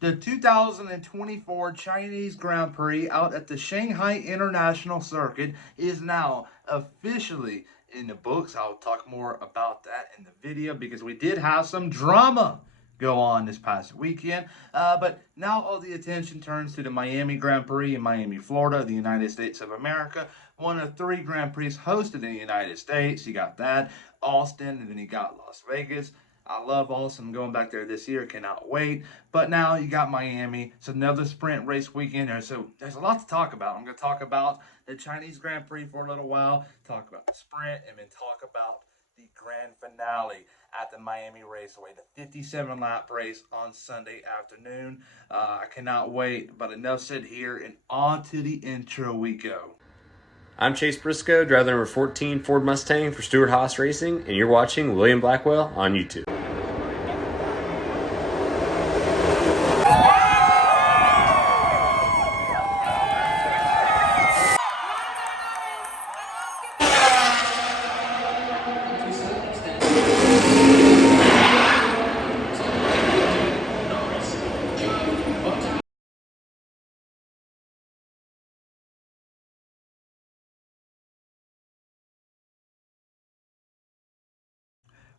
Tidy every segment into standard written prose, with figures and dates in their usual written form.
The 2024 Chinese Grand Prix out at the Shanghai International Circuit is now officially in the books. I'll talk more about that in the video because we did have some drama go on this past weekend. But now all the attention turns to the Miami Grand Prix in Miami, Florida, the United States of America. One of three Grand Prix hosted in the United States. You got that, Austin, and then you got Las Vegas. I love Austin. Going back there this year. Cannot wait. But now you got Miami. It's another sprint race weekend there. So there's a lot to talk about. I'm going to talk about the Chinese Grand Prix for a little while, talk about the sprint, and then talk about the grand finale at the Miami Raceway, the 57 lap race on Sunday afternoon. I cannot wait. But enough said here, and on to the intro we go. I'm Chase Briscoe, driver number 14 Ford Mustang for Stewart Haas Racing, and you're watching William Blackwell on YouTube.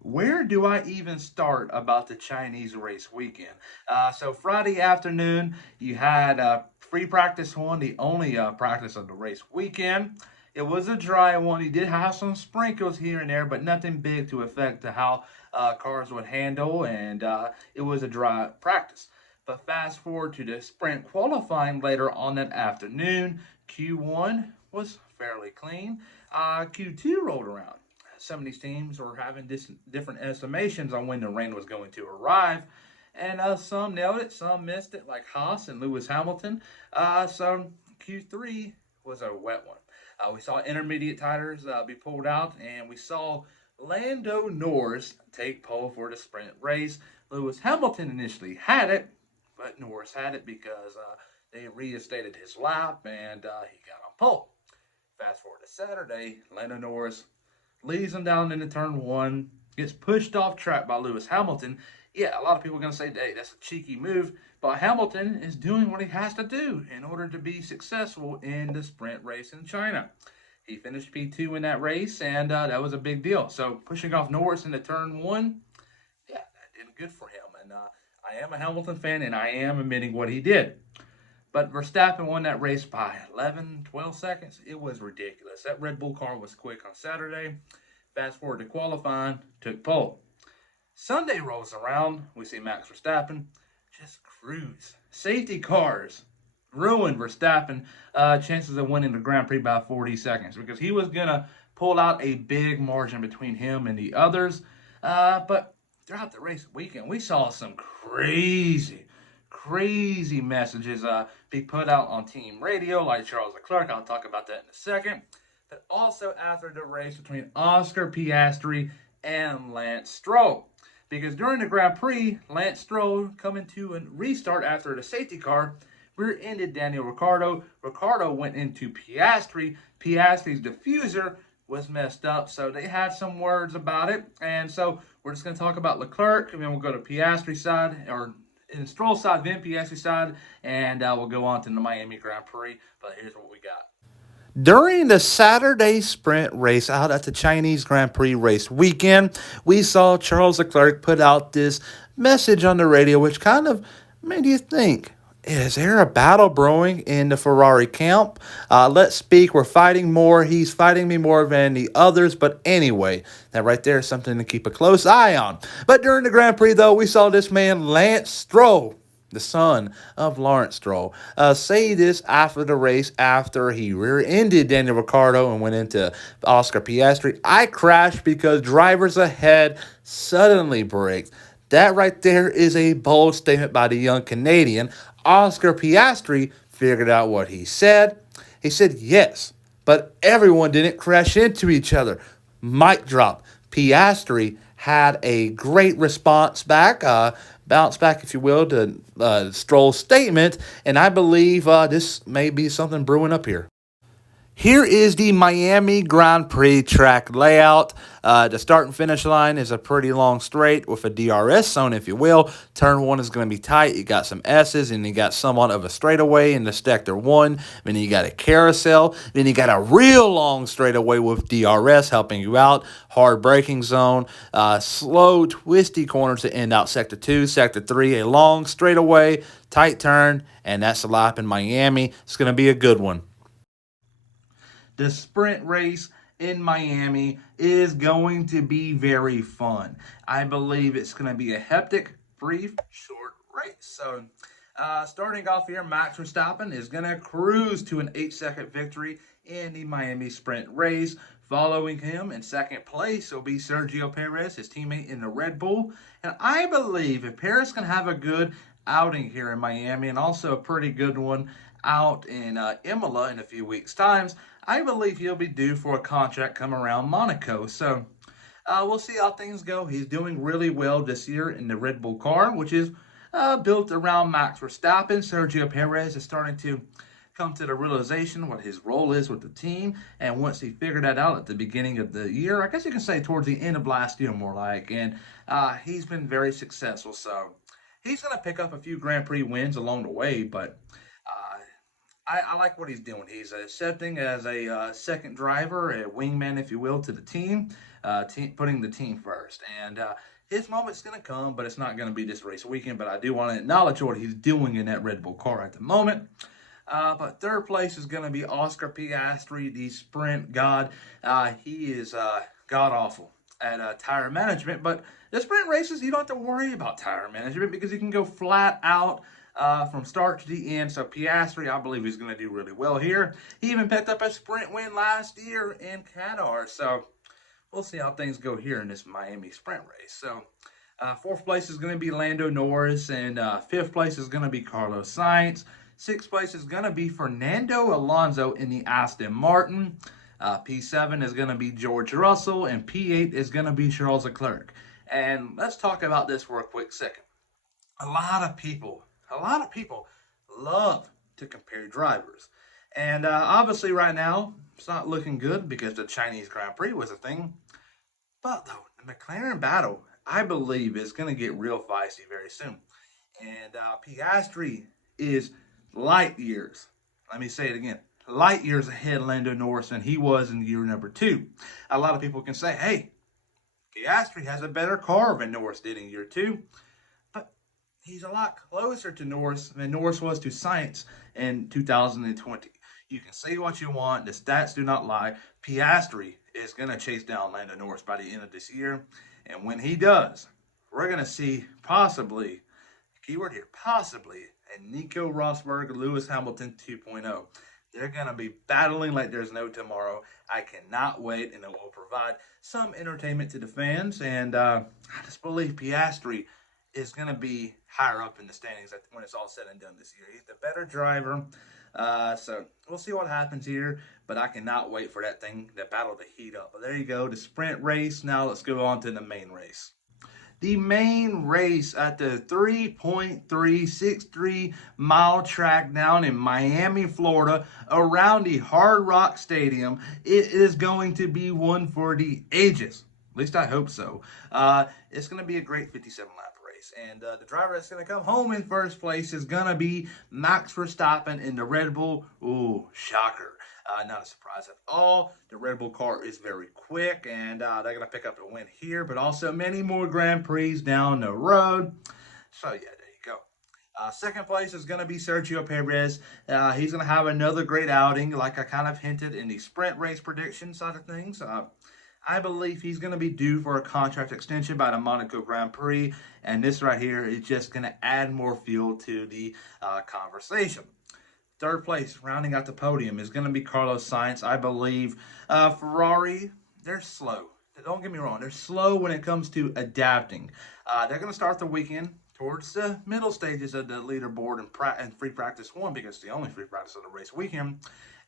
Where do I even start about the Chinese race weekend? So Friday afternoon, you had free practice one, the only practice of the race weekend. It was a dry one. You did have some sprinkles here and there, but nothing big to affect how cars would handle, and it was a dry practice. But fast forward to the sprint qualifying later on that afternoon, Q1 was fairly clean. Q2 rolled around. Some of these teams were having different estimations on when the rain was going to arrive. And some nailed it, some missed it, like Haas and Lewis Hamilton. So Q3 was a wet one. We saw intermediate tires be pulled out, and we saw Lando Norris take pole for the sprint race. Lewis Hamilton initially had it, but Norris had it because they reinstated his lap, and he got on pole. Fast forward to Saturday, Lando Norris leads him down into turn one, gets pushed off track by Lewis Hamilton. Yeah, a lot of people are going to say, hey, that's a cheeky move, but Hamilton is doing what he has to do in order to be successful in the sprint race in China. He finished P2 in that race, and that was a big deal. So pushing off Norris into turn one, yeah, that did good for him. And I am a Hamilton fan, and I am admitting what he did. But Verstappen won that race by 11, 12 seconds. It was ridiculous. That Red Bull car was quick on Saturday. Fast forward to qualifying, took pole. Sunday rolls around. We see Max Verstappen just cruise. Safety cars ruined Verstappen chances of winning the Grand Prix by 40 seconds because he was going to pull out a big margin between him and the others. But throughout the race weekend, we saw some crazy messages be put out on team radio, like Charles Leclerc. I'll talk about that in a second. But also after the race between Oscar Piastri and Lance Stroll. Because during the Grand Prix, Lance Stroll coming to a restart after the safety car rear-ended Daniel Ricciardo. Ricciardo went into Piastri. Piastri's diffuser was messed up, so they had some words about it. And so we're just going to talk about Leclerc, and then we'll go to Piastri's side, or in Stroll side, then Piastri side, and we'll go on to the Miami Grand Prix. But here's what we got. During the Saturday sprint race out at the Chinese Grand Prix race weekend, we saw Charles Leclerc put out this message on the radio, which kind of made you think, is there a battle brewing in the Ferrari camp? Let's speak. We're fighting more. He's fighting me more than the others. But anyway, that right there is something to keep a close eye on. But during the Grand Prix, though, we saw this man, Lance Stroll, the son of Lawrence Stroll, say this after the race after he rear-ended Daniel Ricciardo and went into Oscar Piastri. I crashed because drivers ahead suddenly braked. That right there is a bold statement by the young Canadian. Oscar Piastri figured out what he said. He said, yes, but everyone didn't crash into each other. Mic drop. Piastri had a great response back, bounce back, if you will, to Stroll's statement, and I believe this may be something brewing up here. Here is the Miami Grand Prix track layout. The start and finish line is a pretty long straight with a DRS zone, if you will. Turn one is going to be tight. You got some S's, and you got somewhat of a straightaway in the sector one. Then you got a carousel. Then you got a real long straightaway with DRS helping you out. Hard braking zone. Slow, twisty corners to end out sector two. Sector three, a long straightaway, tight turn, and that's a lap in Miami. It's going to be a good one. The sprint race in Miami is going to be very fun. I believe it's going to be a hectic, brief, short race. So, starting off here, Max Verstappen is going to cruise to an 8-second victory in the Miami sprint race. Following him in second place will be Sergio Perez, his teammate in the Red Bull. And I believe if Perez can have a good outing here in Miami and also a pretty good one out in Imola in a few weeks' times, I believe he'll be due for a contract come around Monaco. So we'll see how things go. He's doing really well this year in the Red Bull car, which is built around Max Verstappen. Sergio Perez is starting to come to the realization what his role is with the team. And once he figured that out at the beginning of the year, I guess you can say towards the end of last year more like, and he's been very successful. So he's going to pick up a few Grand Prix wins along the way, but I like what he's doing. He's accepting as a second driver, a wingman, if you will, to the team, putting the team first. And his moment's going to come, but it's not going to be this race weekend. But I do want to acknowledge what he's doing in that Red Bull car at the moment. But third place is going to be Oscar Piastri, the sprint god. He is god awful at tire management. But the sprint races, you don't have to worry about tire management because you can go flat out from start to the end. So Piastri, I believe he's going to do really well here. He even picked up a sprint win last year in Qatar. So we'll see how things go here in this Miami sprint race. So fourth place is going to be Lando Norris, and fifth place is going to be Carlos Sainz. Sixth place is going to be Fernando Alonso in the Aston Martin. P7 is going to be George Russell, and P8 is going to be Charles Leclerc. And let's talk about this for a quick second. A lot of people love to compare drivers. And obviously right now, it's not looking good because the Chinese Grand Prix was a thing. But though, the McLaren battle, I believe, is going to get real feisty very soon. And Piastri is light years. Let me say it again. Light years ahead of Lando Norris than he was in year number 2. A lot of people can say, hey, Piastri has a better car than Norris did in year 2. But he's a lot closer to Norris than Norris was to Sainz in 2020. You can say what you want. The stats do not lie. Piastri is going to chase down Lando Norris by the end of this year. And when he does, we're going to see possibly, keyword here, possibly, a Nico Rosberg, Lewis Hamilton 2.0. They're going to be battling like there's no tomorrow. I cannot wait, and it will provide some entertainment to the fans. And I just believe Piastri is going to be higher up in the standings when it's all said and done this year. He's the better driver. So we'll see what happens here, but I cannot wait for that battle to heat up. But there you go, the sprint race. Now let's go on to the main race. The main race at the 3.363 mile track down in Miami, Florida, around the Hard Rock Stadium. It is going to be one for the ages. At least I hope so. It's going to be a great 57-lap race. And the driver that's going to come home in first place is going to be Max Verstappen in the Red Bull. Ooh, shocker. Not a surprise at all. The Red Bull car is very quick, and they're going to pick up a win here, but also many more Grand Prix down the road. So, yeah, there you go. Second place is going to be Sergio Perez. He's going to have another great outing, like I kind of hinted in the sprint race prediction side of things. I believe he's going to be due for a contract extension by the Monaco Grand Prix, and this right here is just going to add more fuel to the conversation. Third place, rounding out the podium, is going to be Carlos Sainz. I believe Ferrari, they're slow. Don't get me wrong. They're slow when it comes to adapting. They're going to start the weekend towards the middle stages of the leaderboard and free practice 1 because it's the only free practice of the race weekend.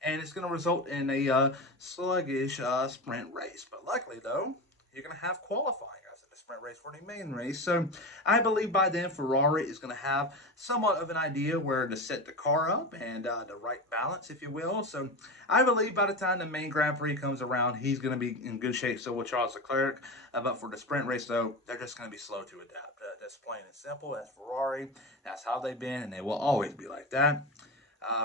And it's going to result in a sluggish sprint race. But luckily, though, you're going to have qualifying as in the sprint race for the main race. So I believe by then Ferrari is going to have somewhat of an idea where to set the car up and the right balance, if you will. So I believe by the time the main Grand Prix comes around, he's going to be in good shape. So will Charles Leclerc. But for the sprint race, though, they're just going to be slow to adapt. That's plain and simple. That's Ferrari. That's how they've been, and they will always be like that.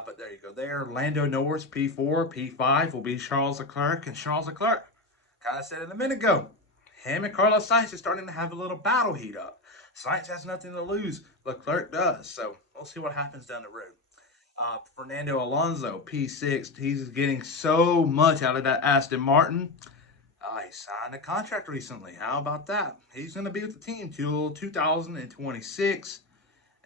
But there you go there. Lando Norris, P4, P5 will be Charles Leclerc. And Charles Leclerc, kind of said it a minute ago, him and Carlos Sainz is starting to have a little battle heat up. Sainz has nothing to lose. Leclerc does. So we'll see what happens down the road. Fernando Alonso, P6. He's getting so much out of that Aston Martin. He signed a contract recently. How about that? He's going to be with the team till 2026.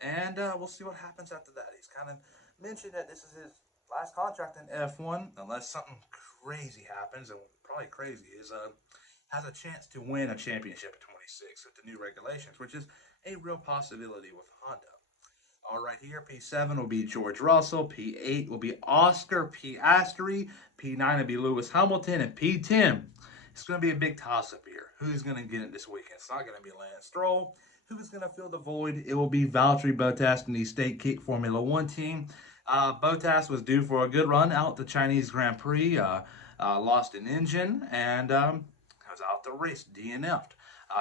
And we'll see what happens after that. He's kind of mentioned that this is his last contract in F1, unless something crazy happens, and probably crazy is has a chance to win a championship in 26 with the new regulations, which is a real possibility with Honda. All right, here, P7 will be George Russell, P8 will be Oscar Piastri, P9 will be Lewis Hamilton, and P10, it's going to be a big toss-up here. Who's going to get it this weekend? It's not going to be Lance Stroll. Who's going to fill the void? It will be Valtteri Bottas in the State Kick Formula One team. Bottas was due for a good run out the Chinese Grand Prix, lost an engine, and was out the race, DNF'd.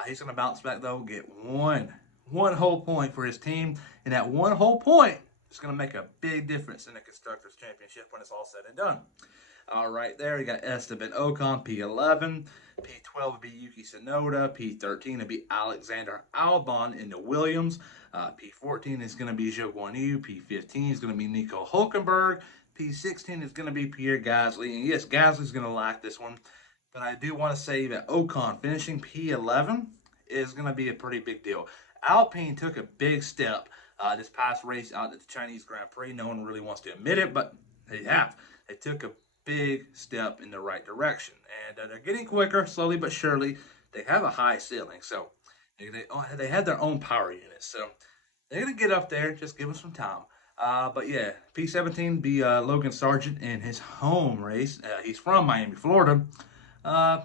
He's going to bounce back, though, get one whole point for his team, and that one whole point is going to make a big difference in the Constructors' Championship when it's all said and done. All right, there you got Esteban Ocon, P11. P12 will be Yuki Tsunoda. P13 will be Alexander Albon in the Williams. P14 is going to be Zhou Guanyu. P15 is going to be Nico Hulkenberg. P16 is going to be Pierre Gasly. And yes, Gasly's going to lack this one. But I do want to say that Ocon finishing P11 is going to be a pretty big deal. Alpine took a big step this past race out at the Chinese Grand Prix. No one really wants to admit it, but they have. They took a big step in the right direction. And they're getting quicker, slowly but surely. They have a high ceiling, so they have their own power units. So they're going to get up there. Just give them some time. But yeah, P17 be Logan Sargent in his home race. He's from Miami, Florida.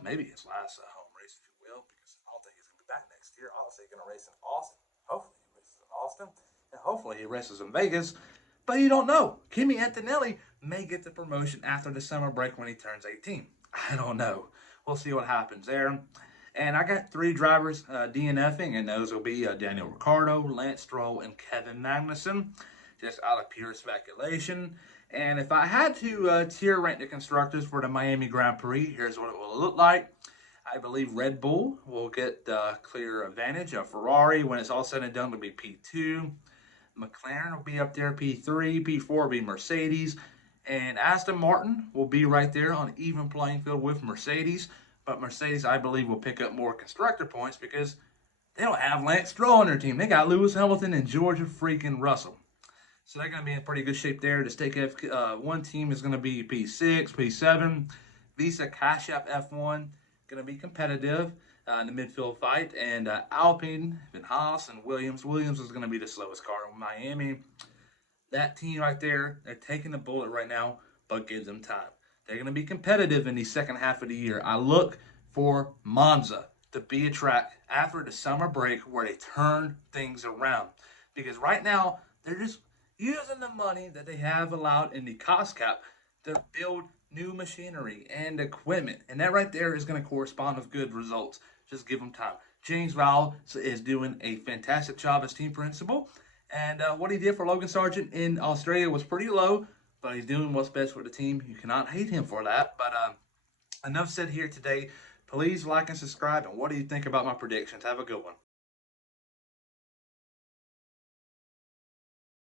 Maybe his last home race, if you will, because I don't think he's going to be back next year. Obviously, he's going to race in Austin. Hopefully, he races in Austin. And hopefully, he races in Vegas. But you don't know. Kimi Antonelli may get the promotion after the summer break when he turns 18. I don't know. We'll see what happens there. And I got 3 drivers DNFing, and those will be Daniel Ricciardo, Lance Stroll, and Kevin Magnussen, just out of pure speculation. And if I had to tier rank the constructors for the Miami Grand Prix, here's what it will look like. I believe Red Bull will get the clear advantage. Ferrari, when it's all said and done, will be P2. McLaren will be up there, P3. P4 will be Mercedes. And Aston Martin will be right there on an even playing field with Mercedes. But Mercedes, I believe, will pick up more constructor points because they don't have Lance Stroll on their team. They got Lewis Hamilton and George freaking Russell. So they're going to be in pretty good shape there. The Stake F1 team is going to be P6, P7. Visa Cash App F1 going to be competitive in the midfield fight. And Alpine, Van Haas, and Williams. Williams is going to be the slowest car in Miami. That team right there, they're taking the bullet right now, but give them time. They're going to be competitive in the second half of the year. I look for Monza to be a track after the summer break where they turn things around. Because right now, they're just using the money that they have allowed in the cost cap to build new machinery and equipment. And that right there is going to correspond with good results. Just give them time. James Vowell is doing a fantastic job as team principal. And what he did for Logan Sargent in Australia was pretty low, but he's doing what's best for the team. You cannot hate him for that. But enough said here today. Please like and subscribe. And what do you think about my predictions? Have a good one.